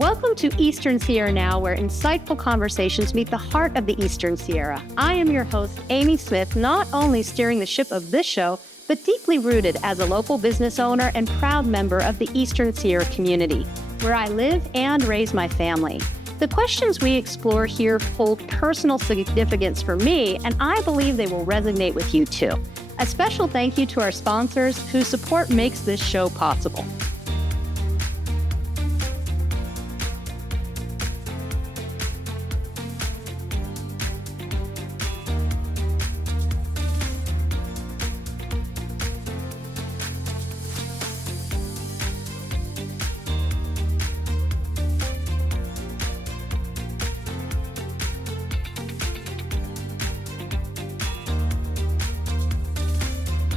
Welcome to Eastern Sierra Now, where insightful conversations meet the heart of the Eastern Sierra. I am your host, Amy Smith, not only steering the ship of this show, but deeply rooted as a local business owner and proud member of the Eastern Sierra community, where I live and raise my family. The questions we explore here hold personal significance for me, and I believe they will resonate with you too. A special thank you to our sponsors whose support makes this show possible.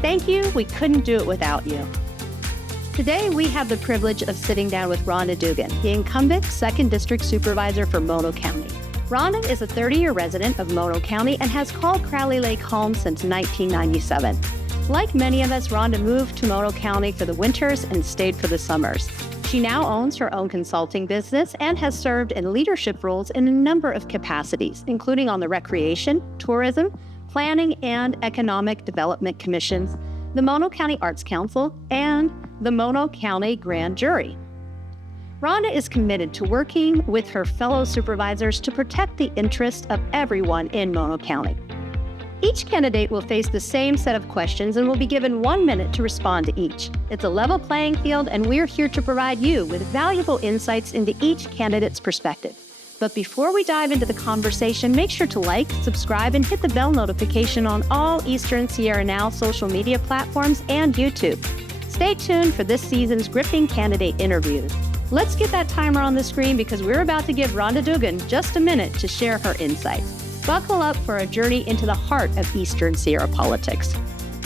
Thank you. We couldn't do it without you. Today, we have the privilege of sitting down with Rhonda Duggan, the incumbent 2nd District Supervisor for Mono County. Rhonda is a 30-year resident of Mono County and has called Crowley Lake home since 1997. Like many of us, Rhonda moved to Mono County for the winters and stayed for the summers. She now owns her own consulting business and has served in leadership roles in a number of capacities, including on the Recreation, Tourism, Planning and Economic Development Commissions, the Mono County Arts Council, and the Mono County Grand Jury. Rhonda is committed to working with her fellow supervisors to protect the interests of everyone in Mono County. Each candidate will face the same set of questions and will be given 1 minute to respond to each. It's a level playing field, and we're here to provide you with valuable insights into each candidate's perspective. But before we dive into the conversation, make sure to like, subscribe, and hit the bell notification on all Eastern Sierra Now social media platforms and YouTube. Stay tuned for this season's gripping candidate interviews. Let's get that timer on the screen because we're about to give Rhonda Duggan just a minute to share her insights. Buckle up for a journey into the heart of Eastern Sierra politics.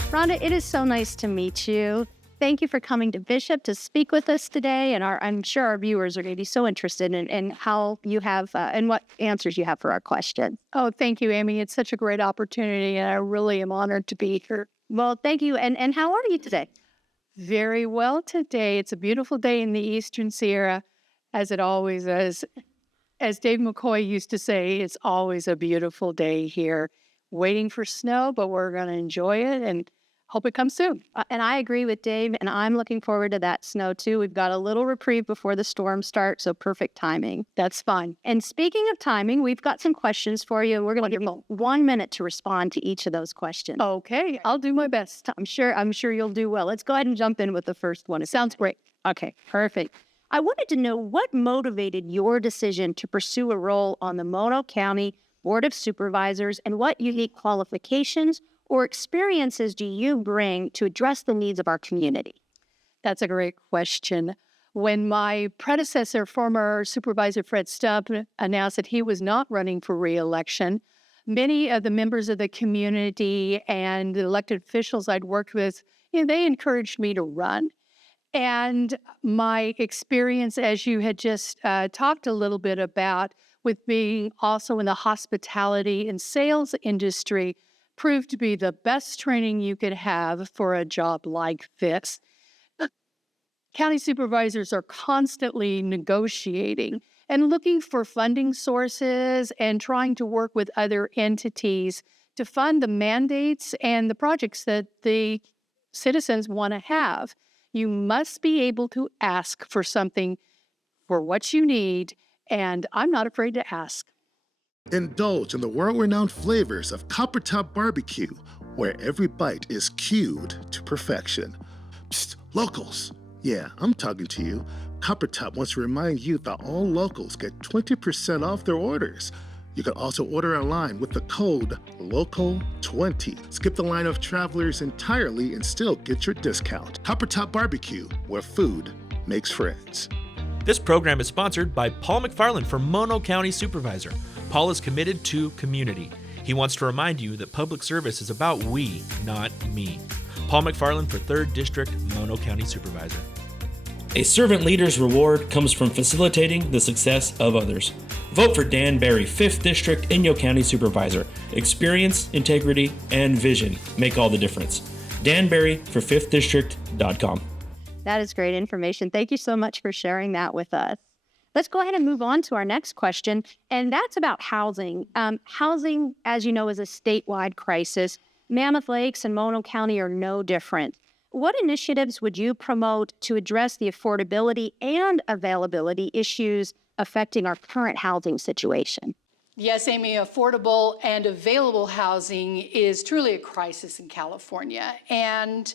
Rhonda, it is so nice to meet you. Thank you for coming to Bishop to speak with us today, and I'm sure our viewers are going to be so interested in how you have and what answers you have for our questions. Oh, thank you, Amy. It's such a great opportunity, and I really am honored to be here. Well, thank you. And how are you today? Very well today. It's a beautiful day in the Eastern Sierra, as it always is. As Dave McCoy used to say, it's always a beautiful day here. Waiting for snow, but we're going to enjoy it and hope it comes soon. And I agree with Dave, and I'm looking forward to that snow too. We've got a little reprieve before the storm starts, so perfect timing. That's fine. And speaking of timing, we've got some questions for you. We're going to give you 1 minute to respond to each of those questions. Okay, I'll do my best. I'm sure you'll do well. Let's go ahead and jump in with the first one. It sounds great. Okay, perfect. I wanted to know what motivated your decision to pursue a role on the Mono County Board of Supervisors, and what unique qualifications or experiences do you bring to address the needs of our community? That's a great question. When my predecessor, former Supervisor Fred Stump, announced that he was not running for re-election, many of the members of the community and the elected officials I'd worked with, they encouraged me to run. And my experience, as you had just talked a little bit about, with being also in the hospitality and sales industry, proved to be the best training you could have for a job like this. County supervisors are constantly negotiating and looking for funding sources and trying to work with other entities to fund the mandates and the projects that the citizens want to have. You must be able to ask for something for what you need, and I'm not afraid to ask. Indulge in the world-renowned flavors of Copper Top Barbecue, where every bite is cued to perfection. Psst, locals. Yeah, I'm talking to you. Copper Top wants to remind you that all locals get 20% off their orders. You can also order online with the code LOCAL20. Skip the line of travelers entirely and still get your discount. Copper Top Barbecue, where food makes friends. This program is sponsored by Paul McFarland for Mono County Supervisor. Paul is committed to community. He wants to remind you that public service is about we, not me. Paul McFarland for 3rd District Mono County Supervisor. A servant leader's reward comes from facilitating the success of others. Vote for Dan Barry, 5th District Inyo County Supervisor. Experience, integrity, and vision make all the difference. Dan Barry for 5thdistrict.com. That is great information. Thank you so much for sharing that with us. Let's go ahead and move on to our next question, and that's about housing. Housing, as you know, is a statewide crisis. Mammoth Lakes and Mono County are no different. What initiatives would you promote to address the affordability and availability issues affecting our current housing situation? Yes, Amy, affordable and available housing is truly a crisis in California. And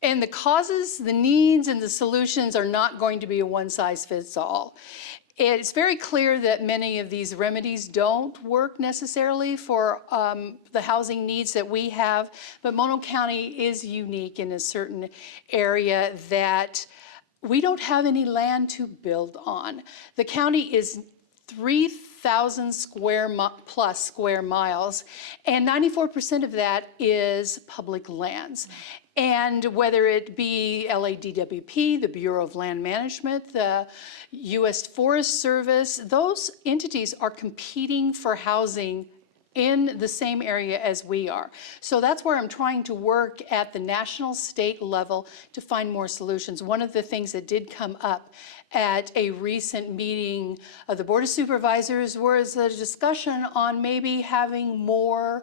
the causes, the needs, and the solutions are not going to be a one-size-fits-all. It's very clear that many of these remedies don't work necessarily for the housing needs that we have, but Mono County is unique in a certain area that we don't have any land to build on. The county is 3,000 plus square miles, and 94% of that is public lands. And whether it be LADWP, the Bureau of Land Management, the U.S. Forest Service, those entities are competing for housing in the same area as we are. So that's where I'm trying to work at the national, state level to find more solutions. One of the things that did come up at a recent meeting of the Board of Supervisors was a discussion on maybe having more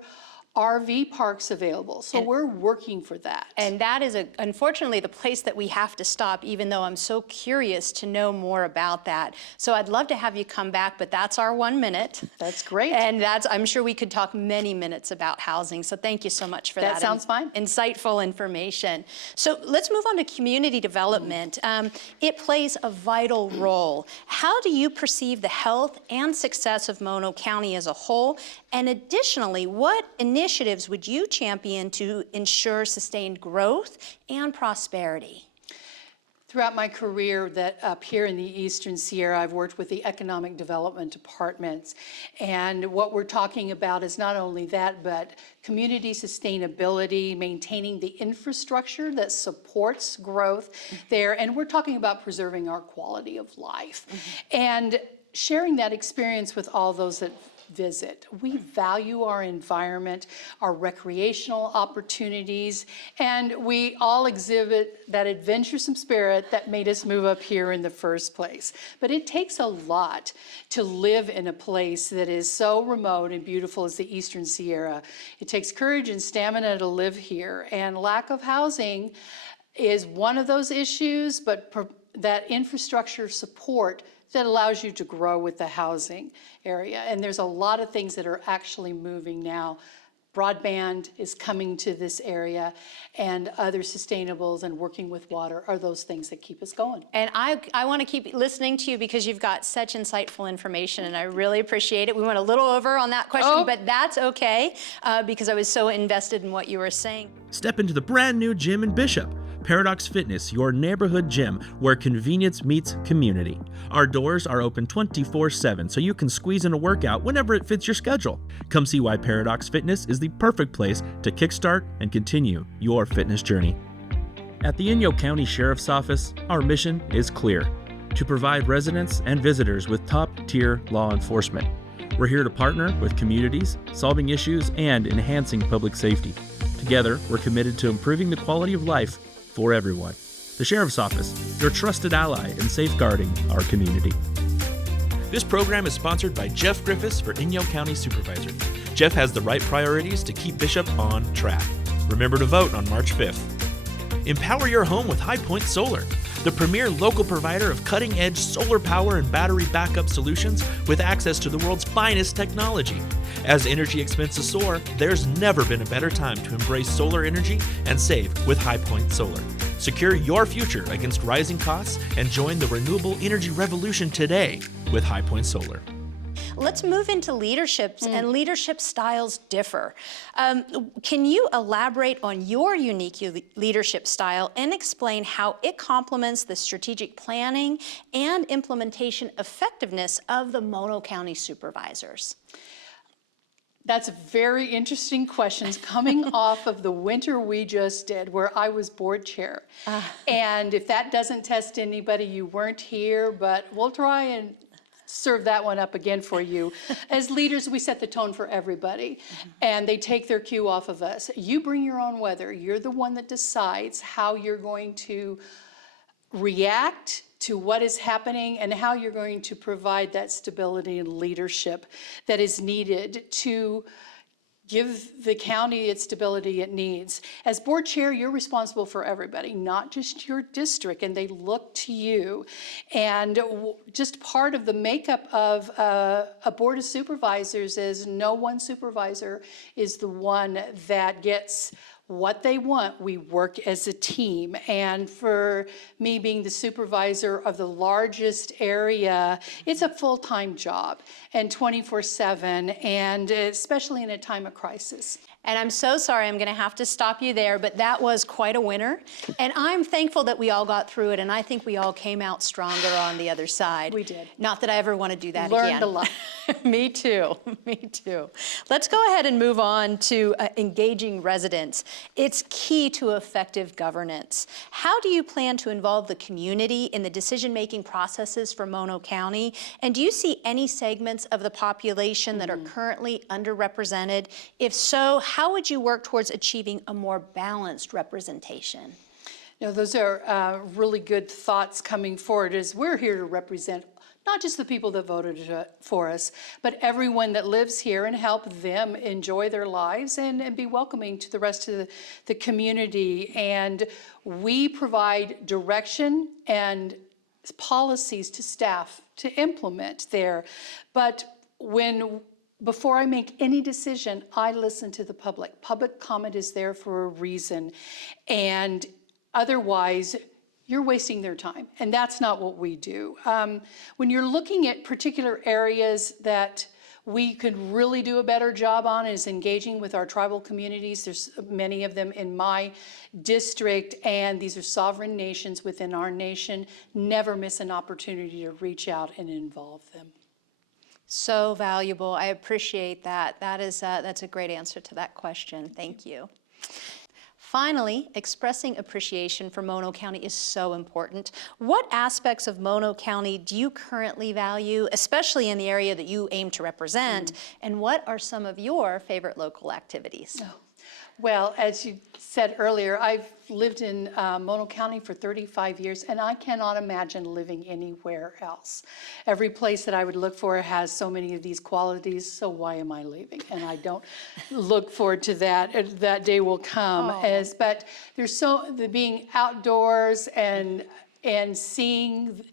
RV parks available. So we're working for that. And that is, unfortunately, the place that we have to stop, even though I'm so curious to know more about that. So I'd love to have you come back, but that's our 1 minute. That's great. And I'm sure we could talk many minutes about housing. So thank you so much for that. That sounds fine. Insightful information. So let's move on to community development. It plays a vital role. How do you perceive the health and success of Mono County as a whole? And additionally, what initiatives would you champion to ensure sustained growth and prosperity? Throughout my career up here in the Eastern Sierra, I've worked with the economic development departments. And what we're talking about is not only that, but community sustainability, maintaining the infrastructure that supports growth there. And we're talking about preserving our quality of life and sharing that experience with all those that visit. We value our environment, our recreational opportunities, and we all exhibit that adventuresome spirit that made us move up here in the first place. But it takes a lot to live in a place that is so remote and beautiful as the Eastern Sierra. It takes courage and stamina to live here, and lack of housing is one of those issues, but that infrastructure support that allows you to grow with the housing area. And there's a lot of things that are actually moving now. Broadband is coming to this area, and other sustainables and working with water are those things that keep us going. And I want to keep listening to you because you've got such insightful information, and I really appreciate it. We went a little over on that question, but that's okay because I was so invested in what you were saying. Step into the brand new gym in Bishop. Paradox Fitness, your neighborhood gym where convenience meets community. Our doors are open 24/7 so you can squeeze in a workout whenever it fits your schedule. Come see why Paradox Fitness is the perfect place to kickstart and continue your fitness journey. At the Inyo County Sheriff's Office, our mission is clear: to provide residents and visitors with top-tier law enforcement. We're here to partner with communities, solving issues, and enhancing public safety. Together, we're committed to improving the quality of life for everyone. The Sheriff's Office, your trusted ally in safeguarding our community. This program is sponsored by Jeff Griffiths for Inyo County Supervisor. Jeff has the right priorities to keep Bishop on track. Remember to vote on March 5th. Empower your home with High Point Solar, the premier local provider of cutting-edge solar power and battery backup solutions with access to the world's finest technology. As energy expenses soar, there's never been a better time to embrace solar energy and save with High Point Solar. Secure your future against rising costs and join the renewable energy revolution today with High Point Solar. Let's move into leaderships, and leadership styles differ. Can you elaborate on your unique leadership style and explain how it complements the strategic planning and implementation effectiveness of the Mono County Supervisors? That's very interesting questions coming off of the winter we just did where I was board chair. And if that doesn't test anybody, you weren't here, but we'll try and serve that one up again for you. As leaders, we set the tone for everybody, and they take their cue off of us. You bring your own weather. You're the one that decides how you're going to react to what is happening and how you're going to provide that stability and leadership that is needed to give the county its stability it needs. As board chair, you're responsible for everybody, not just your district, and they look to you. And just part of the makeup of a board of supervisors is no one supervisor is the one that gets what they want. We work as a team. And for me being the supervisor of the largest area, it's a full-time job and 24/7, and especially in a time of crisis. And I'm so sorry, I'm going to have to stop you there, but that was quite a winner. And I'm thankful that we all got through it, and I think we all came out stronger on the other side. We did. Not that I ever want to do that Learned again. a lot. Me too, me too. Let's go ahead and move on to engaging residents. It's key to effective governance. How do you plan to involve the community in the decision-making processes for Mono County? And do you see any segments of the population that are currently underrepresented? If so, how would you work towards achieving a more balanced representation? No, those are really good thoughts coming forward, as we're here to represent not just the people that voted for us, but everyone that lives here, and help them enjoy their lives and be welcoming to the rest of the community. And we provide direction and policies to staff to implement there. But before I make any decision, I listen to the public. Public comment is there for a reason. And otherwise, you're wasting their time. And that's not what we do. When you're looking at particular areas that we could really do a better job on, is engaging with our tribal communities. There's many of them in my district, and these are sovereign nations within our nation. Never miss an opportunity to reach out and involve them. So valuable. I appreciate that. That's a great answer to that question. Thank you. Finally, expressing appreciation for Mono County is so important. What aspects of Mono County do you currently value, especially in the area that you aim to represent? And what are some of your favorite local activities? Oh. Well, as you said earlier, I've lived in Mono County for 35 years, and I cannot imagine living anywhere else. Every place that I would look for has so many of these qualities, so why am I leaving? And I don't look forward to that. That day will come. But there's the being outdoors and seeing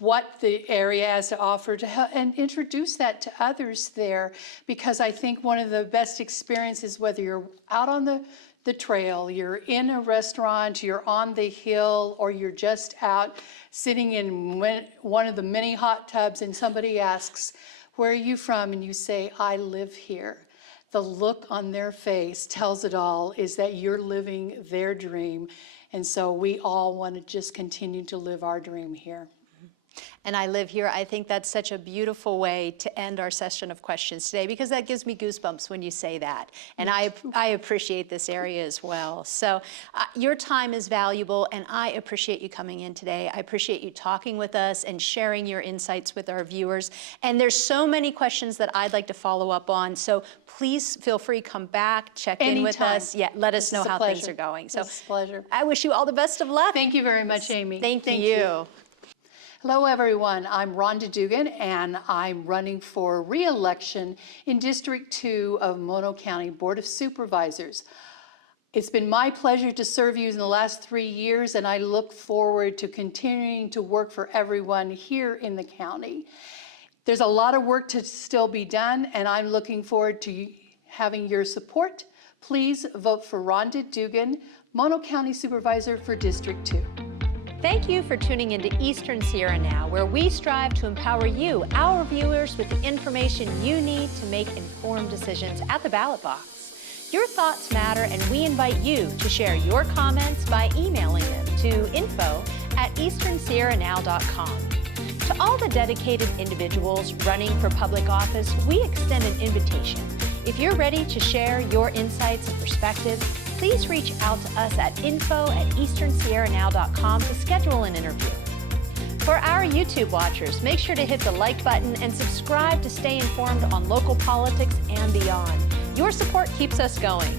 what the area has to offer to help and introduce that to others there, because I think one of the best experiences, whether you're out on the trail, you're in a restaurant, you're on the hill, or you're just out sitting in one of the many hot tubs and somebody asks, "Where are you from?" and you say, "I live here." The look on their face tells it all, is that you're living their dream. And so we all want to just continue to live our dream here. And I live here. I think that's such a beautiful way to end our session of questions today, because that gives me goosebumps when you say that. And I appreciate this area as well. So your time is valuable, and I appreciate you coming in today. I appreciate you talking with us and sharing your insights with our viewers. And there's so many questions that I'd like to follow up on. So please feel free to come back, check in with us. Yeah, let us know how things are going. So it's a pleasure. I wish you all the best of luck. Thank you very much, Amy. Thank you. Hello, everyone. I'm Rhonda Duggan, and I'm running for re-election in District 2 of Mono County Board of Supervisors. It's been my pleasure to serve you in the last 3 years, and I look forward to continuing to work for everyone here in the county. There's a lot of work to still be done, and I'm looking forward to having your support. Please vote for Rhonda Duggan, Mono County Supervisor for District 2. Thank you for tuning into Eastern Sierra Now, where we strive to empower you, our viewers, with the information you need to make informed decisions at the ballot box. Your thoughts matter, and we invite you to share your comments by emailing them to info@easternsierranow.com. To all the dedicated individuals running for public office, we extend an invitation. If you're ready to share your insights and perspectives, please reach out to us at info@easternsierranow.com to schedule an interview. For our YouTube watchers, make sure to hit the like button and subscribe to stay informed on local politics and beyond. Your support keeps us going.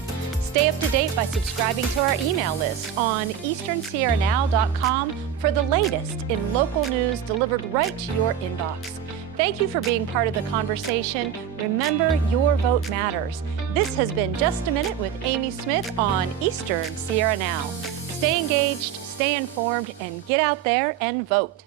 Stay up to date by subscribing to our email list on easternsierranow.com for the latest in local news delivered right to your inbox. Thank you for being part of the conversation. Remember, your vote matters. This has been Just a Minute with Amy Smith on Eastern Sierra Now. Stay engaged, stay informed, and get out there and vote.